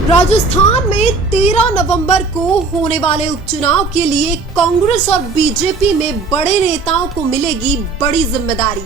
राजस्थान में 13 नवंबर को होने वाले उपचुनाव के लिए कांग्रेस और बीजेपी में बड़े नेताओं को मिलेगी बड़ी जिम्मेदारी।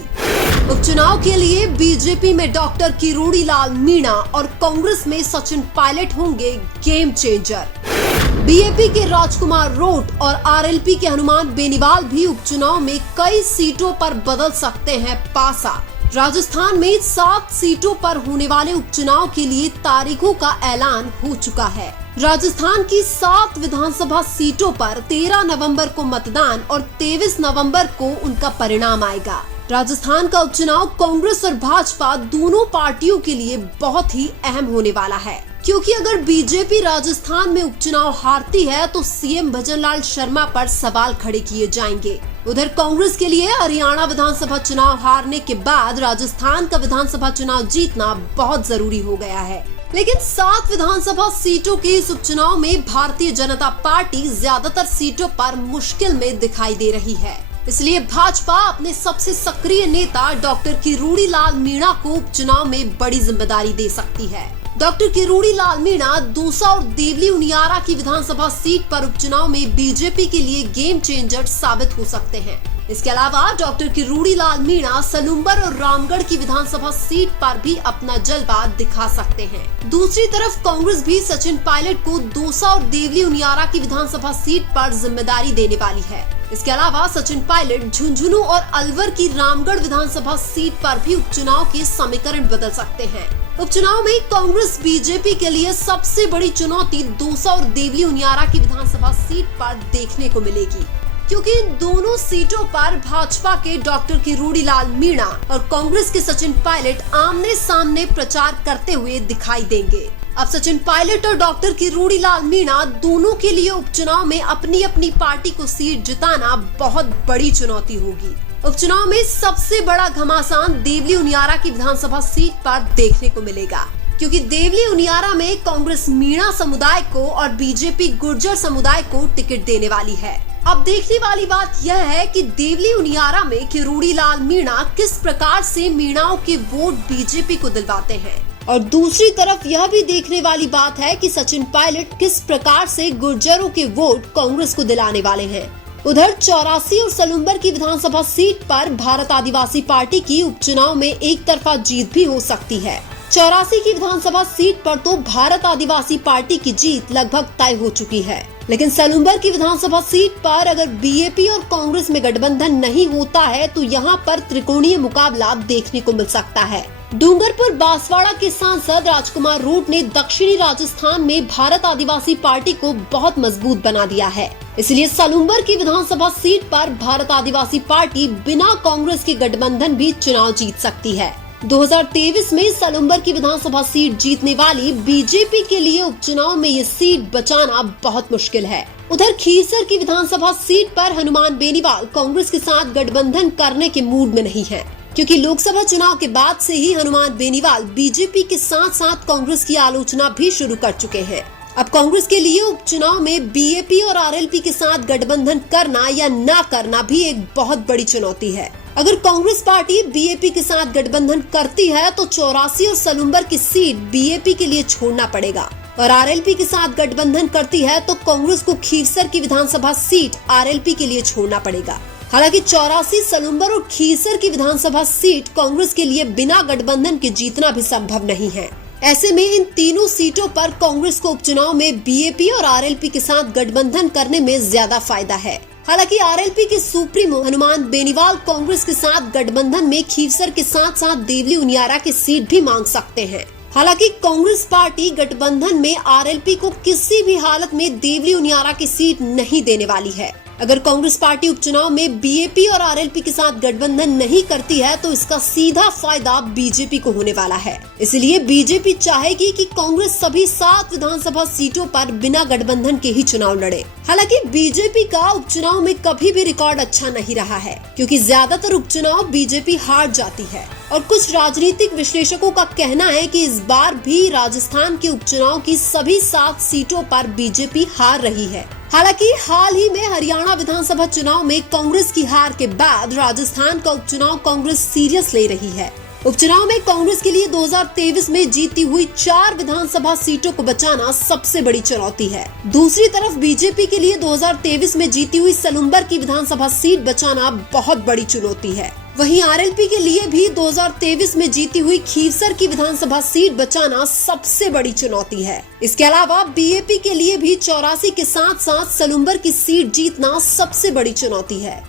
उपचुनाव के लिए बीजेपी में डॉक्टर किरोड़ीलाल मीणा और कांग्रेस में सचिन पायलट होंगे गेम चेंजर। बीएपी के राजकुमार रोट और आरएलपी के हनुमान बेनीवाल भी उपचुनाव में कई सीटों पर बदल सकते हैं पासा। राजस्थान में 7 सीटों पर होने वाले उपचुनाव के लिए तारीखों का ऐलान हो चुका है। राजस्थान की 7 विधानसभा सीटों पर 13 नवंबर को मतदान और 23 नवंबर को उनका परिणाम आएगा। राजस्थान का उपचुनाव कांग्रेस और भाजपा दोनों पार्टियों के लिए बहुत ही अहम होने वाला है, क्योंकि अगर बीजेपी राजस्थान में उपचुनाव हारती है तो सीएम भजनलाल शर्मा पर सवाल खड़े किए जाएंगे। उधर कांग्रेस के लिए हरियाणा विधानसभा चुनाव हारने के बाद राजस्थान का विधानसभा चुनाव जीतना बहुत जरूरी हो गया है। लेकिन 7 विधानसभा सीटों के इस उपचुनाव में भारतीय जनता पार्टी ज्यादातर सीटों पर मुश्किल में दिखाई दे रही है। इसलिए भाजपा अपने सबसे सक्रिय नेता डॉक्टर किरोड़ीलाल मीणा को उपचुनाव में बड़ी जिम्मेदारी दे सकती है। डॉक्टर किरोड़ीलाल मीणा दौसा और देवली उनियारा की विधानसभा सीट पर उपचुनाव में बीजेपी के लिए गेम चेंजर साबित हो सकते हैं। इसके अलावा डॉक्टर किरोड़ीलाल मीणा सलूम्बर और रामगढ़ की विधानसभा सीट पर भी अपना जलवा दिखा सकते हैं। दूसरी तरफ कांग्रेस भी सचिन पायलट को दौसा और देवली उनियारा की विधानसभा सीट पर जिम्मेदारी देने वाली है। इसके अलावा सचिन पायलट झुंझुनू और अलवर की रामगढ़ विधानसभा सीट पर भी उपचुनाव के समीकरण बदल सकते हैं। उपचुनाव में कांग्रेस बीजेपी के लिए सबसे बड़ी चुनौती दौसा और देवली उनियारा की विधानसभा सीट पर देखने को मिलेगी, क्योंकि इन दोनों सीटों पर भाजपा के डॉक्टर किरोड़ीलाल मीणा और कांग्रेस के सचिन पायलट आमने सामने प्रचार करते हुए दिखाई देंगे। अब सचिन पायलट और डॉक्टर किरोड़ीलाल मीणा दोनों के लिए उपचुनाव में अपनी अपनी पार्टी को सीट जिताना बहुत बड़ी चुनौती होगी। उपचुनाव में सबसे बड़ा घमासान देवली उनियारा की विधानसभा सीट पर देखने को मिलेगा, क्योंकि देवली उनियारा में कांग्रेस मीणा समुदाय को और बीजेपी गुर्जर समुदाय को टिकट देने वाली है। अब देखने वाली बात यह है कि देवली उनियारा में किरोड़ीलाल मीणा किस प्रकार से मीणाओं के वोट बीजेपी को दिलवाते हैं, और दूसरी तरफ यह भी देखने वाली बात है कि सचिन पायलट किस प्रकार से गुर्जरों के वोट कांग्रेस को दिलाने वाले हैं। उधर 84 और सलूम्बर की विधानसभा सीट पर भारत आदिवासी पार्टी की उपचुनाव में एक तरफा जीत भी हो सकती है। 84 की विधानसभा सीट पर तो भारत आदिवासी पार्टी की जीत लगभग तय हो चुकी है, लेकिन सलूम्बर की विधानसभा सीट पर अगर बीएपी और कांग्रेस में गठबंधन नहीं होता है तो यहाँ पर त्रिकोणीय मुकाबला देखने को मिल सकता है। डूंगरपुर बांसवाड़ा के सांसद राजकुमार रोट ने दक्षिणी राजस्थान में भारत आदिवासी पार्टी को बहुत मजबूत बना दिया है। इसलिए सलूम्बर की विधानसभा सीट पर भारत आदिवासी पार्टी बिना कांग्रेस के गठबंधन भी चुनाव जीत सकती है। 2023 में सलूम्बर की विधानसभा सीट जीतने वाली बीजेपी के लिए उपचुनाव में ये सीट बचाना बहुत मुश्किल है। उधर खीसर की विधानसभा सीट पर हनुमान बेनीवाल कांग्रेस के साथ गठबंधन करने के मूड में नहीं है, क्योंकि लोकसभा चुनाव के बाद से ही हनुमान बेनीवाल बीजेपी के साथ साथ कांग्रेस की आलोचना भी शुरू कर चुके हैं। अब कांग्रेस के लिए उपचुनाव में बीएपी और आरएलपी के साथ गठबंधन करना या न करना भी एक बहुत बड़ी चुनौती है। अगर कांग्रेस पार्टी बीएपी के साथ गठबंधन करती है तो 84 और सलूम्बर की सीट बीएपी के लिए छोड़ना पड़ेगा, और आरएलपी के साथ गठबंधन करती है तो कांग्रेस को खीसर की विधानसभा सीट आरएलपी के लिए छोड़ना पड़ेगा। हालांकि 84 सलूम्बर और खीसर की विधानसभा सीट कांग्रेस के लिए बिना गठबंधन के जीतना भी संभव नहीं है। ऐसे में इन तीनों सीटों पर कांग्रेस को उपचुनाव में बीएपी और आरएलपी के साथ गठबंधन करने में ज्यादा फायदा है। हालांकि आरएलपी के सुप्रीमो हनुमान बेनीवाल कांग्रेस के साथ गठबंधन में खीसर के साथ साथ देवली उनियारा की सीट भी मांग सकते हैं। हालांकि कांग्रेस पार्टी गठबंधन में आरएलपी को किसी भी हालत में देवली उनियारा की सीट नहीं देने वाली है। अगर कांग्रेस पार्टी उपचुनाव में बीएपी और आरएलपी के साथ गठबंधन नहीं करती है तो इसका सीधा फायदा बीजेपी को होने वाला है। इसलिए बीजेपी चाहेगी कि कांग्रेस सभी 7 विधानसभा सीटों पर बिना गठबंधन के ही चुनाव लड़े। हालांकि बीजेपी का उपचुनाव में कभी भी रिकॉर्ड अच्छा नहीं रहा है, क्योंकि ज्यादातर उपचुनाव बीजेपी हार जाती है, और कुछ राजनीतिक विश्लेषकों का कहना है कि इस बार भी राजस्थान के उपचुनाव की सभी 7 सीटों पर बीजेपी हार रही है। हालांकि हाल ही में हरियाणा विधानसभा चुनाव में कांग्रेस की हार के बाद राजस्थान का उपचुनाव कांग्रेस सीरियस ले रही है। उपचुनाव में कांग्रेस के लिए 2023 में जीती हुई 4 विधानसभा सीटों को बचाना सबसे बड़ी चुनौती है। दूसरी तरफ बीजेपी के लिए 2023 में जीती हुई सलुम्बर की विधानसभा सीट बचाना बहुत बड़ी चुनौती है। वहीं आरएलपी के लिए भी 2023 में जीती हुई खीवसर की विधानसभा सीट बचाना सबसे बड़ी चुनौती है। इसके अलावा बीएपी के लिए भी 84 के साथ साथ सलुम्बर की सीट जीतना सबसे बड़ी चुनौती है।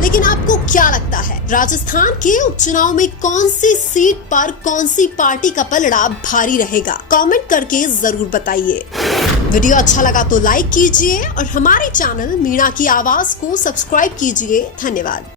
लेकिन आपको क्या लगता है, राजस्थान के उपचुनाव में कौन सी सीट पर कौन सी पार्टी का पलड़ा भारी रहेगा? कमेंट करके जरूर बताइए। वीडियो अच्छा लगा तो लाइक कीजिए और हमारे चैनल मीणा की आवाज को सब्सक्राइब कीजिए। धन्यवाद।